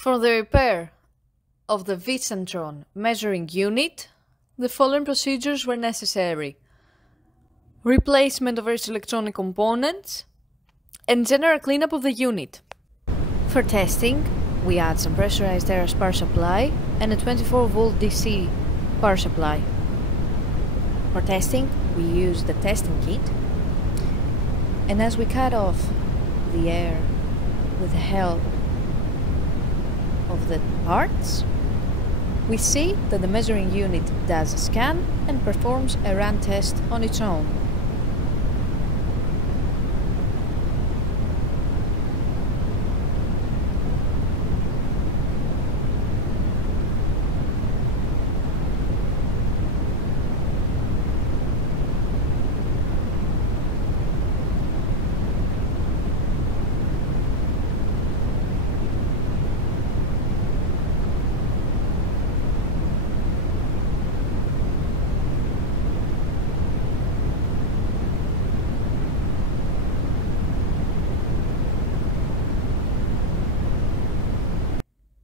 For the repair of the Visatron measuring unit, the following procedures were necessary: replacement of its electronic components and general cleanup of the unit. For testing, we add some pressurized air as power supply and a 24-volt DC power supply. For testing, we use the testing kit, and as we cut off the air with the help of the parts, we see that the measuring unit does a scan and performs a run test on its own.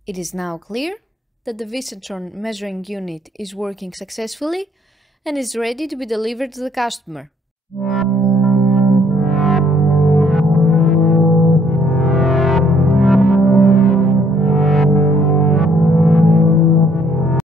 It is now clear that the Visatron measuring unit is working successfully and is ready to be delivered to the customer.